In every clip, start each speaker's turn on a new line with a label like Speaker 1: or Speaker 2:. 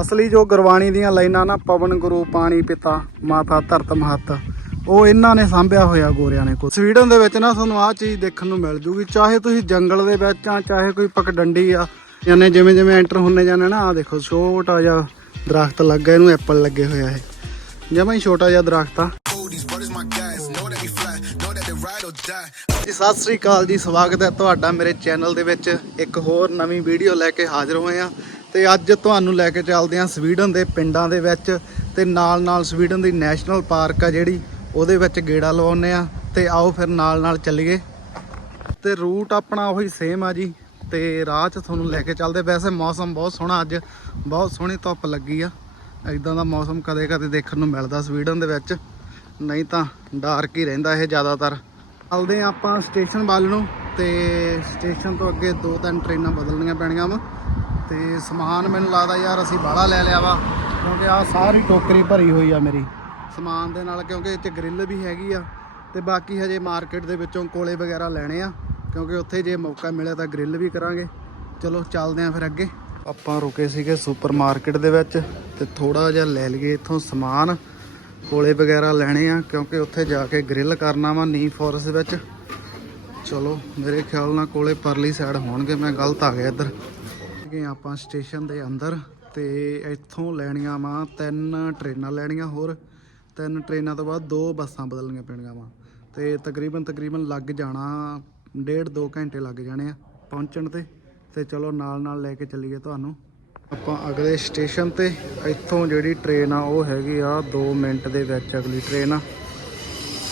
Speaker 1: ਅਸਲੀ ਜੋ ਗੁਰਬਾਣੀ ਦੀਆਂ ਲਾਈਨਾਂ ਨਾ ਪਵਨ ਗੁਰੂ ਪਾਣੀ ਪਿਤਾ ਮਾਤਾ ਧਰਤ ਮਹਤ ਉਹ ਇਹਨਾਂ ਨੇ ਸਾਂਭਿਆ ਹੋਇਆ ਗੋਰਿਆਂ ਨੇ ਕੋ ਸਵੀਡਨ ਦੇ ਵਿੱਚ ਨਾ ਤੁਹਾਨੂੰ ਆਹ ਚੀਜ਼ ਦੇਖਣ ਨੂੰ ਮਿਲ ਜੂਗੀ ਚਾਹੇ ਤੁਸੀਂ ਜੰਗਲ ਦੇ ਵਿੱਚ ਆ ਚਾਹੇ ਕੋਈ ਪਕਡੰਡੀ ਆ ਯਾਨੇ ਜਿਵੇਂ ਜਿਵੇਂ ਐਂਟਰ ਹੁੰਨੇ ਜਾਂਦੇ ਨਾ ਆਹ ਦੇਖੋ ਛੋਟਾ ਜਿਹਾ ਦਰਖਤ ਲੱਗਾ ਇਹਨੂੰ ਐਪਲ ਲੱਗੇ ਹੋਇਆ ਇਹ। ਜਮਾਂ ਹੀ ਛੋਟਾ ਜਿਹਾ ਦਰਖਤ ਆ। ਜੀ, ਸਤਿ ਸ੍ਰੀ ਅਕਾਲ ਜੀ, ਸਵਾਗਤ ਹੈ ਤੁਹਾਡਾ ਮੇਰੇ ਚੈਨਲ ਦੇ ਵਿੱਚ। ਇੱਕ ਹੋਰ ਨਵੀਂ ਵੀਡੀਓ ਲੈ ਕੇ ਹਾਜ਼ਰ ਹੋਏ ਆ ਤੇ ਅੱਜ ਤੁਹਾਨੂੰ ਲੈ ਕੇ ਚੱਲਦੇ ਆ ਸਵੀਡਨ ਦੇ ਪਿੰਡਾਂ ਦੇ ਵਿੱਚ ਤੇ ਨਾਲ ਨਾਲ ਸਵੀਡਨ ਦੀ ਨੈਸ਼ਨਲ ਪਾਰਕ ਆ ਜਿਹੜੀ, ਉਹਦੇ ਵਿੱਚ ਗੇੜਾ ਲਵਾਉਨੇ ਆ ਤੇ ਆਓ ਫਿਰ ਨਾਲ ਨਾਲ ਚੱਲੀਏ। ਤੇ ਰੂਟ ਆਪਣਾ ਉਹੀ ਸੇਮ ਆ ਜੀ, ਤੇ ਰਾਹ 'ਚ ਤੁਹਾਨੂੰ ਲੈ ਕੇ ਚੱਲਦੇ। ਵੈਸੇ ਮੌਸਮ ਬਹੁਤ ਸੋਹਣਾ ਅੱਜ, ਬਹੁਤ ਸੋਹਣੀ ਧੁੱਪ ਲੱਗੀ ਆ। ਇਦਾਂ ਦਾ ਮੌਸਮ ਕਦੇ ਕਦੇ ਦੇਖਣ ਨੂੰ ਮਿਲਦਾ ਸਵੀਡਨ ਦੇ ਵਿੱਚ, ਨਹੀਂ ਤਾਂ ਡਾਰਕ ਹੀ ਰਹਿੰਦਾ ਇਹ ਜ਼ਿਆਦਾਤਰ। ਚੱਲਦੇ ਆ ਆਪਾਂ ਸਟੇਸ਼ਨ ਵੱਲ ਨੂੰ ਤੇ ਸਟੇਸ਼ਨ ਤੋਂ ਅੱਗੇ ਦੋ ਤਿੰਨ ਟ੍ਰੇਨਾਂ ਬਦਲਣੀਆਂ ਪੈਣੀਆਂ ਵਾ। ਤੇ ਸਮਾਨ ਮੈਨੂੰ ਲੱਗਦਾ ਯਾਰ ਅਸੀਂ ਬਾਹਲਾ ਲੈ ਲਿਆ ਵਾ, ਕਿਉਂਕਿ ਆ ਸਾਰੀ ਟੋਕਰੀ ਭਰੀ ਹੋਈ ਆ ਮੇਰੀ। ਸਮਾਨ ਦੇ ਨਾਲ ਕਿਉਂਕਿ ਇੱਥੇ 'ਚ ਗ੍ਰਿਲ ਵੀ ਹੈਗੀ ਆ ਤੇ ਬਾਕੀ ਹਜੇ ਮਾਰਕੀਟ ਦੇ ਵਿੱਚੋਂ ਕੋਲੇ ਵਗੈਰਾ ਲੈਣੇ ਆ, ਕਿਉਂਕਿ ਉੱਥੇ ਜੇ ਮੌਕਾ ਮਿਲਿਆ ਤਾਂ ਗ੍ਰਿਲ ਵੀ ਕਰਾਂਗੇ। ਚਲੋ ਚੱਲਦੇ ਆਂ ਫਿਰ ਅੱਗੇ। ਆਪਾਂ ਰੁਕੇ ਸੀਗੇ ਸੁਪਰ ਮਾਰਕੀਟ ਦੇ ਵਿੱਚ ਤੇ ਥੋੜਾ ਜਿਹਾ ਲੈ ਲਈਏ ਇੱਥੋਂ ਸਮਾਨ। ਕੋਲੇ ਵਗੈਰਾ ਲੈਣੇ ਆ, ਕਿਉਂਕਿ ਉੱਥੇ ਜਾ ਕੇ ਗ੍ਰਿਲ ਕਰਨਾ ਵਾ ਨੀ ਫੋਰਸ ਵਿੱਚ। ਚਲੋ, ਮੇਰੇ ਖਿਆਲ ਨਾਲ ਕੋਲੇ ਪਰਲੀ ਸਾਈਡ ਹੋਣਗੇ, ਮੈਂ ਗਲਤ ਆ ਗਿਆ ਇੱਧਰ। ਕਿ ਆਪਾਂ ਸਟੇਸ਼ਨ ਦੇ ਅੰਦਰ, ਤੇ ਇੱਥੋਂ ਲੈਣੀਆਂ ਵਾ, ਤਿੰਨ ਟ੍ਰੇਨਾਂ ਲੈਣੀਆਂ ਹੋਰ। ਤਿੰਨ ਟ੍ਰੇਨਾਂ ਤੋਂ ਬਾਅਦ ਦੋ ਬੱਸਾਂ ਬਦਲਣੀਆਂ ਪੈਣੀਆਂ ਵਾ। ਤੇ ਤਕਰੀਬਨ ਤਕਰੀਬਨ ਲੱਗ ਜਾਣਾ ਡੇਢ ਦੋ ਘੰਟੇ ਲੱਗ ਜਾਣੇ ਆ ਪਹੁੰਚਣ ਤੇ। ਤੇ ਚਲੋ ਨਾਲ ਨਾਲ ਲੈ ਕੇ ਚੱਲੀਏ ਤੁਹਾਨੂੰ। ਆਪਾਂ ਅਗਲੇ ਸਟੇਸ਼ਨ ਤੇ, ਇੱਥੋਂ ਜਿਹੜੀ ਟ੍ਰੇਨ ਆ, ਉਹ ਹੈਗੀ ਆ 2 ਮਿੰਟ ਦੇ ਵਿੱਚ ਅਗਲੀ ਟ੍ਰੇਨ ਆ।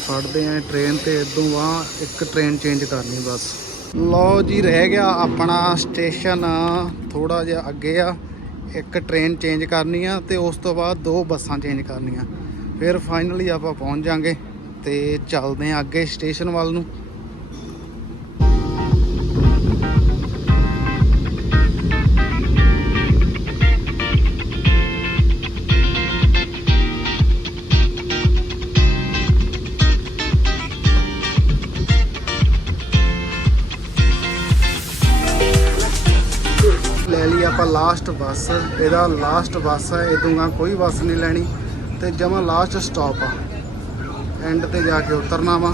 Speaker 1: ਫੜਦੇ ਆ ਟ੍ਰੇਨ ਤੇ ਇਦੋਂ ਆ ਇੱਕ ਟ੍ਰੇਨ ਚੇਂਜ ਕਰਨੀ ਬਸ। ਲਓ ਜੀ, ਰਹਿ ਗਿਆ ਆਪਣਾ ਸਟੇਸ਼ਨ ਥੋੜਾ ਜਿਹਾ ਅੱਗੇ ਆ। ਇੱਕ ਟ੍ਰੇਨ ਚੇਂਜ ਕਰਨੀ ਆ ਤੇ ਉਸ ਤੋਂ ਬਾਅਦ ਦੋ ਬੱਸਾਂ ਚੇਂਜ ਕਰਨੀਆਂ। ਫਿਰ ਫਾਈਨਲੀ ਆਪਾਂ ਪਹੁੰਚ ਜਾਾਂਗੇ ਤੇ ਚੱਲਦੇ ਆ ਅੱਗੇ ਸਟੇਸ਼ਨ ਵੱਲ ਨੂੰ। ਲਾਸਟ ਬੱਸ, ਇਹਦਾ ਲਾਸਟ ਬੱਸ ਹੈ ਇਦੋਂਗਾ ਕੋਈ ਬੱਸ ਨਹੀਂ ਲੈਣੀ ਤੇ ਜਮਾ ਲਾਸਟ ਸਟਾਪ ਆ। ਐਂਡ ਤੇ ਜਾ ਕੇ ਉਤਰਨਾ ਵਾ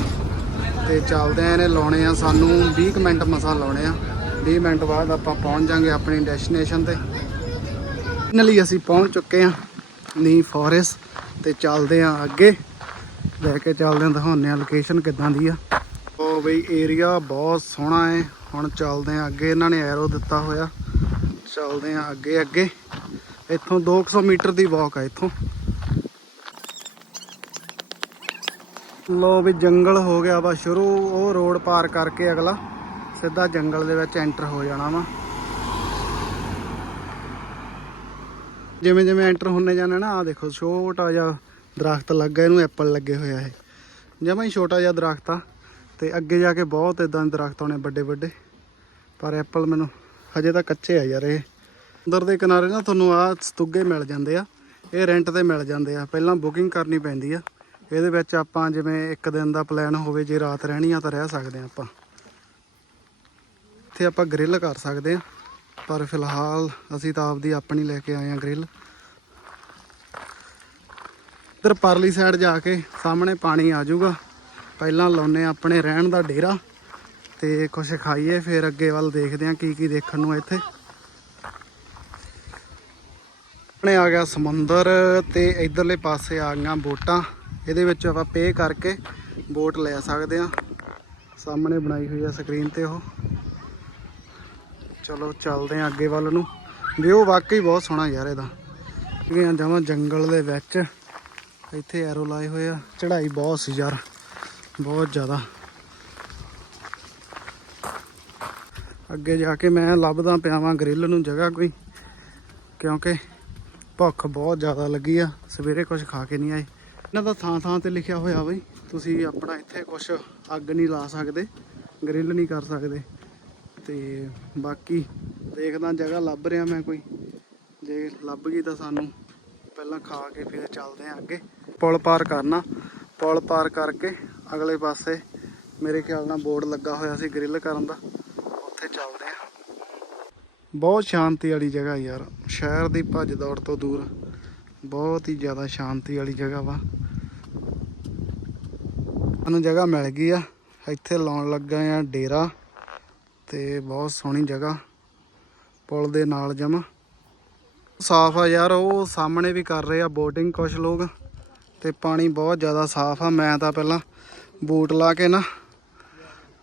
Speaker 1: ਤੇ ਚੱਲਦੇ ਆ ਇਹਨੇ ਲਾਉਣੇ ਆ, ਸਾਨੂੰ 20 ਕੁ ਮਿੰਟ ਮਸਾ ਲਾਉਣੇ ਆ। 20 ਮਿੰਟ ਬਾਅਦ ਆਪਾਂ ਪਹੁੰਚ ਜਾਾਂਗੇ ਆਪਣੀ ਡੈਸਟੀਨੇਸ਼ਨ ਤੇ। ਫਾਈਨਲੀ ਅਸੀਂ ਪਹੁੰਚ ਚੁੱਕੇ ਆ ਨੀ ਫੋਰੈਸਟ ਤੇ ਚੱਲਦੇ ਆ ਅੱਗੇ। ਲੈ ਕੇ ਚੱਲਦੇ ਆ, ਦਿਖਾਉਂਦੇ ਆ ਲੋਕੇਸ਼ਨ ਕਿੱਦਾਂ ਦੀ ਆ। ਉਹ ਬਈ ਏਰੀਆ ਬਹੁਤ ਸੋਹਣਾ ਹੈ ਹੁਣ ਚੱਲਦੇ ਆ ਅੱਗੇ, ਇਹਨਾਂ ਨੇ ਐਰੋ ਦਿੱਤਾ ਹੋਇਆ। ਚੱਲਦੇ ਆ ਅੱਗੇ ਅੱਗੇ। ਇੱਥੋਂ 200 ਮੀਟਰ ਦੀ ਵਾਕ ਆ ਇੱਥੋਂ। ਲੋ ਵੀ ਜੰਗਲ ਹੋ ਗਿਆ ਵਾ ਸ਼ੁਰੂ, ਉਹ ਰੋਡ ਪਾਰ ਕਰਕੇ ਅਗਲਾ। ਸਿੱਧਾ ਜੰਗਲ ਦੇ ਵਿੱਚ ਐਂਟਰ ਹੋ ਜਾਣਾ ਵਾ। ਜਿਵੇਂ ਜਿਵੇਂ ਐਂਟਰ ਹੁੰਨੇ ਜਾਂਦੇ ਨਾ ਆ ਦੇਖੋ ਛੋਟਾ ਜਿਹਾ ਦਰਖਤ ਲੱਗਾ, ਇਹਨੂੰ ਐਪਲ ਲੱਗੇ ਹੋਇਆ ਇਹ। ਜਮਾਂ ਹੀ ਛੋਟਾ ਜਿਹਾ ਦਰਖਤ ਆ, ਤੇ ਅੱਗੇ ਜਾ ਕੇ ਬਹੁਤ ਇਦਾਂ ਦੇ ਦਰਖਤ ਆਉਣੇ ਵੱਡੇ ਵੱਡੇ। ਪਰ ਐਪਲ ਮੈਨੂੰ ਹਜੇ ਤਾਂ ਕੱਚੇ ਆ ਯਾਰ ਇਹ। ਅੰਦਰ ਦੇ ਕਿਨਾਰੇ ਨਾ ਤੁਹਾਨੂੰ ਆ ਸਤੁੱਗੇ ਮਿਲ ਜਾਂਦੇ ਆ। ਇਹ ਰੈਂਟ ਤੇ ਮਿਲ ਜਾਂਦੇ ਆ। ਪਹਿਲਾਂ ਬੁਕਿੰਗ ਕਰਨੀ ਪੈਂਦੀ ਆ। ਇਹਦੇ ਵਿੱਚ ਆਪਾਂ ਜਿਵੇਂ ਇੱਕ ਦਿਨ ਦਾ ਪਲਾਨ ਹੋਵੇ, ਜੇ ਰਾਤ ਰਹਿਣੀ ਆ ਤਾਂ ਰਹਿ ਸਕਦੇ ਆ ਆਪਾਂ। ਇੱਥੇ ਆਪਾਂ ਗ੍ਰਿਲ ਕਰ ਸਕਦੇ ਆ। ਪਰ ਫਿਲਹਾਲ ਅਸੀਂ ਤਾਂ ਆਪਦੀ ਆਪਣੀ ਲੈ ਕੇ ਆਏ ਆ ਗ੍ਰਿਲ ਇੱਧਰ ਪਰਲੀ ਸਾਈਡ ਜਾ ਕੇ ਸਾਹਮਣੇ ਪਾਣੀ ਆ ਜਾਊਗਾ। ਪਹਿਲਾਂ ਲਾਉਨੇ ਆ ਆਪਣੇ ਰਹਿਣ ਦਾ ਡੇਰਾ। ਤੇ ਕੁਝ ਖਾਈਏ, ਫਿਰ ਅੱਗੇ ਵੱਲ ਦੇਖਦੇ ਹਾਂ ਕੀ ਕੀ ਦੇਖਣ ਨੂੰ ਇੱਥੇ। ਆਪਣੇ ਆ ਗਿਆ ਸਮੁੰਦਰ ਤੇ ਇਧਰਲੇ ਪਾਸੇ ਆ ਗਈਆਂ ਬੋਟਾਂ। ਇਹਦੇ ਵਿੱਚ ਆਪਾਂ ਪੇ ਕਰਕੇ ਬੋਟ ਲੈ ਸਕਦੇ ਆ ਸਾਹਮਣੇ ਬਣਾਈ ਹੋਈ ਆ ਸਕਰੀਨ ਤੇ ਉਹ। ਚਲੋ ਚੱਲਦੇ ਆ ਅੱਗੇ ਵੱਲ ਨੂੰ। ਵਿਊ ਵਾਕਈ ਬਹੁਤ ਸੋਹਣਾ ਯਾਰ ਇਹਦਾ। ਇਹ ਜਮਾਂ ਜੰਗਲ ਦੇ ਵਿੱਚ। ਇੱਥੇ ਐਰੋ ਲਾਏ ਹੋਏ ਆ। ਚੜ੍ਹਾਈ ਬਹੁਤ ਸੀ ਯਾਰ। ਬਹੁਤ ਜ਼ਿਆਦਾ। ਅੱਗੇ ਜਾ ਕੇ ਮੈਂ ਲੱਭਦਾ ਪਿਆਵਾਂ ਗ੍ਰਿਲ ਨੂੰ ਜਗ੍ਹਾ ਕੋਈ, ਕਿਉਂਕਿ ਭੁੱਖ ਬਹੁਤ ਜ਼ਿਆਦਾ ਲੱਗੀ ਆ, ਸਵੇਰੇ ਕੁਝ ਖਾ ਕੇ ਨਹੀਂ ਆਏ। ਇਹਨਾਂ ਦਾ ਥਾਂ ਥਾਂ ਤੇ ਲਿਖਿਆ ਹੋਇਆ ਬਈ, ਤੁਸੀਂ ਆਪਣਾ ਇੱਥੇ ਕੁਝ ਅੱਗ ਨਹੀਂ ਲਾ ਸਕਦੇ ਗ੍ਰਿਲ ਨਹੀਂ ਕਰ ਸਕਦੇ। ਤੇ ਬਾਕੀ ਦੇਖਦਾ ਜਗ੍ਹਾ ਲੱਭ ਰਿਹਾ ਮੈਂ ਕੋਈ, ਜੇ ਲੱਭ ਗਈ ਤਾਂ ਸਾਨੂੰ ਪਹਿਲਾਂ ਖਾ ਕੇ ਫਿਰ ਚੱਲਦੇ ਆਂ ਅੱਗੇ। ਪੁਲ ਪਾਰ ਕਰਨਾ, ਪੁਲ ਪਾਰ ਕਰਕੇ ਅਗਲੇ ਪਾਸੇ ਮੇਰੇ ਖਿਆਲ ਨਾਲ ਬੋਰਡ ਲੱਗਾ ਹੋਇਆ ਸੀ ਗ੍ਰਿਲ ਕਰਨ ਦਾ। ਉੱਥੇ ਚੱਲਦੇ ਆਂ। ਬਹੁਤ ਸ਼ਾਂਤੀ ਵਾਲੀ ਜਗ੍ਹਾ ਯਾਰ। ਸ਼ਹਿਰ ਦੀ ਭੱਜ ਦੌੜ ਤੋਂ ਦੂਰ ਬਹੁਤ ਹੀ ਜ਼ਿਆਦਾ ਸ਼ਾਂਤੀ ਵਾਲੀ ਜਗ੍ਹਾ ਵਾ। ਸਾਨੂੰ ਜਗ੍ਹਾ ਮਿਲ ਗਈ ਆ। ਇੱਥੇ ਲਾਉਣ ਲੱਗਾ ਆ ਡੇਰਾ ਤੇ ਬਹੁਤ ਸੋਹਣੀ ਜਗ੍ਹਾ। ਪੁਲ ਦੇ ਨਾਲ ਜਮਾ। ਸਾਫ਼ ਆ ਯਾਰ, ਉਹ ਸਾਹਮਣੇ ਵੀ ਕਰ ਰਹੇ ਆ ਬੋਟਿੰਗ ਕੁਝ ਲੋਕ ਤੇ ਪਾਣੀ ਬਹੁਤ ਜ਼ਿਆਦਾ ਸਾਫ਼ ਆ। ਮੈਂ ਤਾਂ ਪਹਿਲਾਂ ਬੂਟ ਲਾ ਕੇ ਨਾ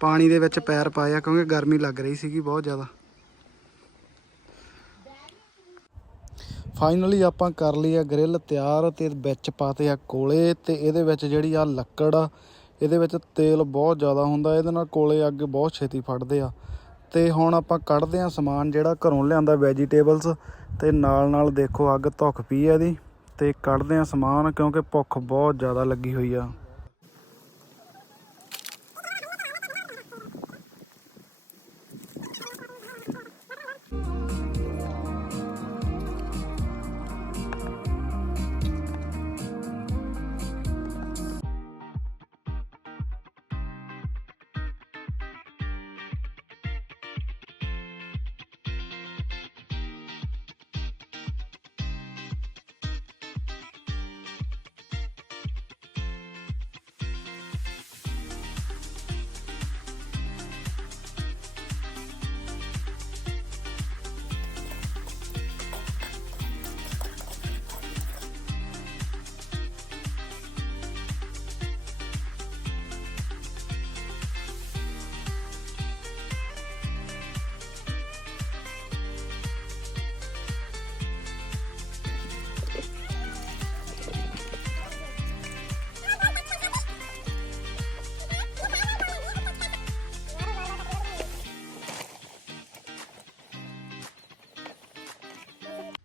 Speaker 1: ਪਾਣੀ ਦੇ ਵਿੱਚ ਪੈਰ ਪਾਇਆ ਕਿਉਂਕਿ ਗਰਮੀ ਲੱਗ ਰਹੀ ਸੀਗੀ ਬਹੁਤ ਜ਼ਿਆਦਾ। ਫਾਈਨਲੀ ਆਪਾਂ ਕਰ ਲਈ ਆ ਗ੍ਰਿਲ ਤਿਆਰ ਤੇ ਵਿੱਚ ਪਾਤੇ ਆ ਕੋਲੇ ਤੇ ਇਹਦੇ ਵਿੱਚ ਜਿਹੜੀ ਆ ਲੱਕੜ ਆ, ਇਹਦੇ ਵਿੱਚ ਤੇਲ ਬਹੁਤ ਜ਼ਿਆਦਾ ਹੁੰਦਾ, ਇਹਦੇ ਨਾਲ ਕੋਲੇ ਅੱਗ ਬਹੁਤ ਛੇਤੀ ਫੜਦੇ ਆ। ਤੇ ਹੁਣ ਆਪਾਂ ਕੱਢਦੇ ਆ ਸਮਾਨ ਜਿਹੜਾ ਘਰੋਂ ਲਿਆਂਦਾ ਵੈਜੀਟੇਬਲਸ ਤੇ ਨਾਲ ਨਾਲ ਦੇਖੋ ਅੱਗ ਧੁੱਖ ਪਈ ਆ ਇਹਦੀ ਤੇ ਕੱਢਦੇ ਆ ਸਮਾਨ ਕਿਉਂਕਿ ਭੁੱਖ ਬਹੁਤ ਜ਼ਿਆਦਾ ਲੱਗੀ ਹੋਈ ਆ।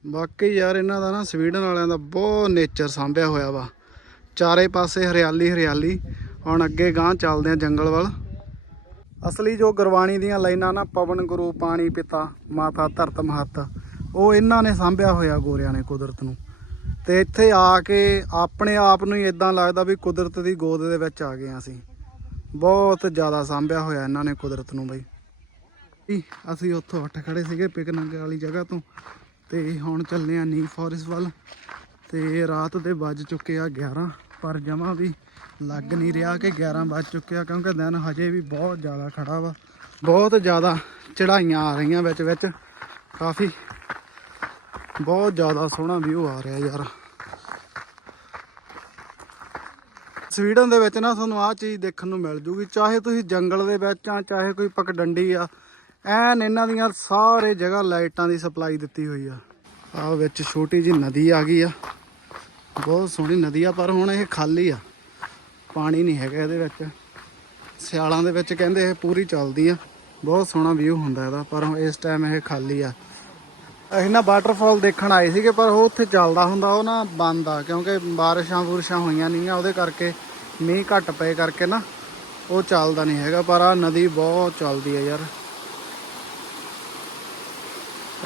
Speaker 1: ਬਾਕੀ ਯਾਰ ਇਹਨਾਂ ਦਾ ਨਾ ਸਵੀਡਨ ਵਾਲਿਆਂ ਦਾ ਬਹੁਤ ਨੇਚਰ ਸਾਂਭਿਆ ਹੋਇਆ ਵਾ। ਚਾਰੇ ਪਾਸੇ ਹਰਿਆਲੀ ਹਰਿਆਲੀ। ਹੁਣ ਅੱਗੇ ਗਾਂ ਚੱਲਦੇ ਆ ਜੰਗਲ ਵੱਲ। ਅਸਲੀ ਜੋ ਗੁਰਬਾਣੀ ਦੀਆਂ ਲਾਈਨਾਂ ਨਾ, ਪਵਨ ਗੁਰੂ, ਪਾਣੀ ਪਿਤਾ, ਮਾਤਾ ਧਰਤ ਮਹਤ, ਉਹ ਇਹਨਾਂ ਨੇ ਸਾਂਭਿਆ ਹੋਇਆ ਗੋਰਿਆਂ ਨੇ ਕੁਦਰਤ ਨੂੰ। ਤੇ ਇੱਥੇ ਆ ਕੇ ਆਪਣੇ ਆਪ ਨੂੰ ਹੀ ਇਦਾਂ ਲੱਗਦਾ ਵੀ ਕੁਦਰਤ ਦੀ ਗੋਦ ਦੇ ਵਿੱਚ ਆ ਗਏ ਹਾਂ ਅਸੀਂ। ਬਹੁਤ ਜ਼ਿਆਦਾ ਸਾਂਭਿਆ ਹੋਇਆ ਇਹਨਾਂ ਨੇ ਕੁਦਰਤ ਨੂੰ ਬਈ। ਅਸੀਂ ਉੱਥੋਂ ਉੱਠ ਖੜੇ ਸੀਗੇ ਪਿਕਨਿਕ ਵਾਲੀ ਜਗ੍ਹਾ ਤੋਂ। ਤੇ ਹੁਣ ਚੱਲੇ ਆ ਨੀ ਫੋਰੈਸਟ ਵੱਲ। ਤੇ ਰਾਤ ਦੇ ਵੱਜ ਚੁੱਕੇ ਆ 11 ਪਰ ਜਮਾ ਵੀ ਲੱਗ ਨਹੀਂ ਰਿਹਾ ਕਿ 11 ਵੱਜ ਚੁੱਕਿਆ ਕਿਉਂਕਿ ਦਿਨ ਹਜੇ ਵੀ ਬਹੁਤ ਜ਼ਿਆਦਾ ਖੜਾ ਵਾ। ਬਹੁਤ ਜ਼ਿਆਦਾ ਚੜਾਈਆਂ ਆ ਰਹੀਆਂ ਵਿੱਚ ਵਿੱਚ। ਕਾਫੀ ਬਹੁਤ ਜ਼ਿਆਦਾ ਸੋਹਣਾ ਵਿਊ ਆ ਰਿਹਾ ਯਾਰ। ਸਵੀਡਨ ਦੇ ਵਿੱਚ ਨਾ ਤੁਹਾਨੂੰ ਆਹ ਚੀਜ਼ ਦੇਖਣ ਨੂੰ ਮਿਲ ਜੂਗੀ, ਚਾਹੇ ਤੁਸੀਂ ਜੰਗਲ ਦੇ ਵਿੱਚ ਆ, ਚਾਹੇ ਕੋਈ ਪਕਡੰਡੀ ਆ ਐਨ ਇਹਨਾਂ ਦੀਆਂ ਸਾਰੇ ਜਗ੍ਹਾ ਲਾਈਟਾਂ ਦੀ ਸਪਲਾਈ ਦਿੱਤੀ ਹੋਈ ਆ। ਆ ਵਿੱਚ ਛੋਟੀ ਜੀ ਨਦੀ ਆ ਗਈ ਆ। ਬਹੁਤ ਸੋਹਣੀ ਨਦੀ ਆ, ਪਰ ਹੁਣ ਇਹ ਖਾਲੀ ਆ। ਪਾਣੀ ਨਹੀਂ ਹੈਗਾ ਇਹਦੇ ਵਿੱਚ। ਸਿਆਲਾਂ ਦੇ ਵਿੱਚ ਕਹਿੰਦੇ ਇਹ ਪੂਰੀ ਚੱਲਦੀ ਆ। ਬਹੁਤ ਸੋਹਣਾ ਵਿਊ ਹੁੰਦਾ ਇਹਦਾ, ਪਰ ਇਸ ਟਾਈਮ ਇਹ ਖਾਲੀ ਆ। ਅਸੀਂ ਨਾ ਵਾਟਰਫਾਲ ਦੇਖਣ ਆਏ ਸੀਗੇ, ਪਰ ਉਹ ਉੱਥੇ ਚੱਲਦਾ ਹੁੰਦਾ, ਉਹ ਨਾ ਬੰਦ ਆ, ਕਿਉਂਕਿ ਬਾਰਿਸ਼ਾਂ ਬੁਰਸ਼ਾਂ ਹੋਈਆਂ ਨਹੀਂ ਆ, ਉਹਦੇ ਕਰਕੇ ਮੀਂਹ ਘੱਟ ਪਏ ਕਰਕੇ ਨਾ ਉਹ ਚੱਲਦਾ ਨਹੀਂ ਹੈਗਾ, ਪਰ ਆ ਨਦੀ ਬਹੁਤ ਚੱਲਦੀ ਆ ਯਾਰ।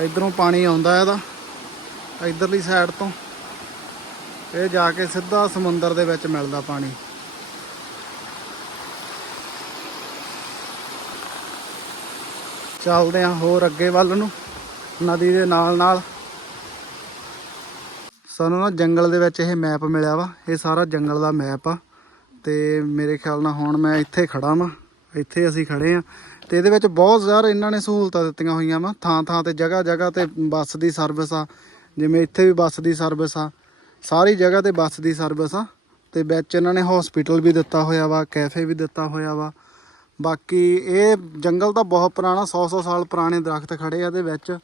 Speaker 1: ਇਧਰੋਂ ਪਾਣੀ ਆਉਂਦਾ ਇਹਦਾ, ਇਧਰਲੀ ਸਾਈਡ ਤੋਂ। ਇਹ ਜਾ ਕੇ ਸਿੱਧਾ ਸਮੁੰਦਰ ਦੇ ਵਿੱਚ ਮਿਲਦਾ ਪਾਣੀ। ਚੱਲਦੇ ਆ ਹੋਰ ਅੱਗੇ ਵੱਲ ਨੂੰ, ਨਦੀ ਦੇ ਨਾਲ ਨਾਲ। ਸਾਨੂੰ ਨਾ ਜੰਗਲ ਦੇ ਵਿੱਚ ਇਹ ਮੈਪ ਮਿਲਿਆ ਵਾ, ਇਹ ਸਾਰਾ ਜੰਗਲ ਦਾ ਮੈਪ ਆ। ਤੇ ਮੇਰੇ ਖਿਆਲ ਨਾਲ ਹੁਣ ਮੈਂ ਇੱਥੇ ਖੜਾ ਵਾਂ। ਇੱਥੇ ਅਸੀਂ ਖੜੇ ਆ। ਤੇ ਇਹਦੇ ਵਿੱਚ ਬਹੁਤ ਜ਼ਿਆਦਾ ਇਹਨਾਂ ਨੇ ਸਹੂਲਤਾਂ ਦਿੱਤੀਆਂ ਹੋਈਆਂ ਵਾ। ਥਾਂ ਥਾਂ ਤੇ ਜਗ੍ਹਾ ਜਗ੍ਹਾ ਤੇ ਬੱਸ ਦੀ ਸਰਵਿਸ ਆ। ਜਿਵੇਂ ਇੱਥੇ ਵੀ ਬੱਸ ਦੀ ਸਰਵਿਸ ਆ। ਸਾਰੀ ਜਗ੍ਹਾ ਤੇ ਬੱਸ ਦੀ ਸਰਵਿਸ ਆ। ਤੇ ਵਿੱਚ ਇਹਨਾਂ ਨੇ ਹਸਪੀਟਲ ਵੀ ਦਿੱਤਾ ਹੋਇਆ ਵਾ ਕੈਫੇ ਵੀ ਦਿੱਤਾ ਹੋਇਆ ਵਾ। ਬਾਕੀ ਇਹ ਜੰਗਲ ਤਾਂ ਬਹੁਤ ਪੁਰਾਣਾ 100-100 ਸਾਲ ਪੁਰਾਣੇ ਦਰਖਤ ਖੜੇ ਆ ਇਹਦੇ ਵਿੱਚ।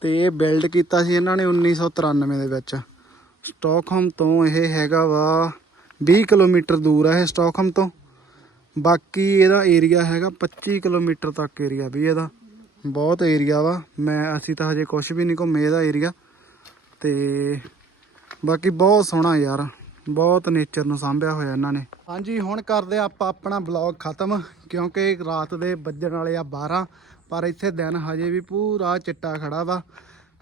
Speaker 1: ਤੇ ਇਹ ਬਿਲਡ ਕੀਤਾ ਸੀ ਇਹਨਾਂ ਨੇ 1993 ਦੇ ਵਿੱਚ। ਸਟਾਕਹੋਮ ਤੋਂ ਇਹ ਹੈਗਾ ਵਾ 20 ਕਿਲੋਮੀਟਰ ਦੂਰ ਆ ਇਹ ਸਟਾਕਹੋਮ ਤੋਂ। ਬਾਕੀ ਇਹਦਾ ਏਰੀਆ ਹੈਗਾ 25 ਕਿਲੋਮੀਟਰ ਤੱਕ ਏਰੀਆ ਵੀ ਇਹਦਾ। ਬਹੁਤ ਏਰੀਆ ਵਾ। ਮੈਂ, ਅਸੀਂ ਤਾਂ ਹਜੇ ਕੁਝ ਵੀ ਨਹੀਂ ਘੁੰਮੇ ਇਹਦਾ ਏਰੀਆ ਤੇ ਬਾਕੀ ਬਹੁਤ ਸੋਹਣਾ ਯਾਰ। ਬਹੁਤ ਨੇਚਰ ਨੂੰ ਸਾਂਭਿਆ ਹੋਇਆ ਇਹਨਾਂ ਨੇ। ਹਾਂਜੀ, ਹੁਣ ਕਰਦੇ ਆ ਆਪਾਂ ਆਪਣਾ ਬਲੌਗ ਖਤਮ। ਕਿਉਂਕਿ ਰਾਤ ਦੇ ਵੱਜਣ ਵਾਲੇ ਆ 12 ਪਰ ਇੱਥੇ ਦਿਨ ਹਜੇ ਵੀ ਪੂਰਾ ਚਿੱਟਾ ਖੜਾ ਵਾ।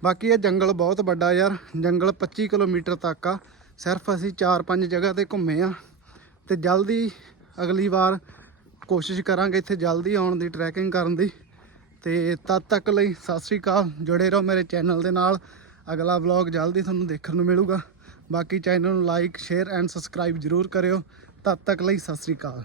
Speaker 1: ਬਾਕੀ ਇਹ ਜੰਗਲ ਬਹੁਤ ਵੱਡਾ ਯਾਰ। ਜੰਗਲ 25 ਕਿਲੋਮੀਟਰ ਤੱਕ ਆ। ਸਿਰਫ ਅਸੀਂ 4-5 ਜਗ੍ਹਾ ਤੇ ਘੁੰਮੇ ਆ। ਤੇ ਜਲਦੀ ਅਗਲੀ ਵਾਰ ਕੋਸ਼ਿਸ਼ ਕਰਾਂਗੇ ਇੱਥੇ ਜਲਦੀ ਆਉਣ ਦੀ ਟਰੈਕਿੰਗ ਕਰਨ ਦੀ। ਤੇ ਤਦ ਤੱਕ ਲਈ ਸਤਿ ਸ੍ਰੀ ਅਕਾਲ, ਜੁੜੇ ਰਹੋ ਮੇਰੇ ਚੈਨਲ ਦੇ ਨਾਲ। ਅਗਲਾ ਵਲੌਗ ਜਲਦੀ ਤੁਹਾਨੂੰ ਦੇਖਣ ਨੂੰ ਮਿਲੂਗਾ। ਬਾਕੀ ਚੈਨਲ ਨੂੰ ਲਾਈਕ ਸ਼ੇਅਰ ਐਂਡ ਸਬਸਕ੍ਰਾਈਬ ਜਰੂਰ ਕਰਿਓ। ਤਦ ਤੱਕ ਲਈ ਸਤਿ ਸ੍ਰੀ ਅਕਾਲ।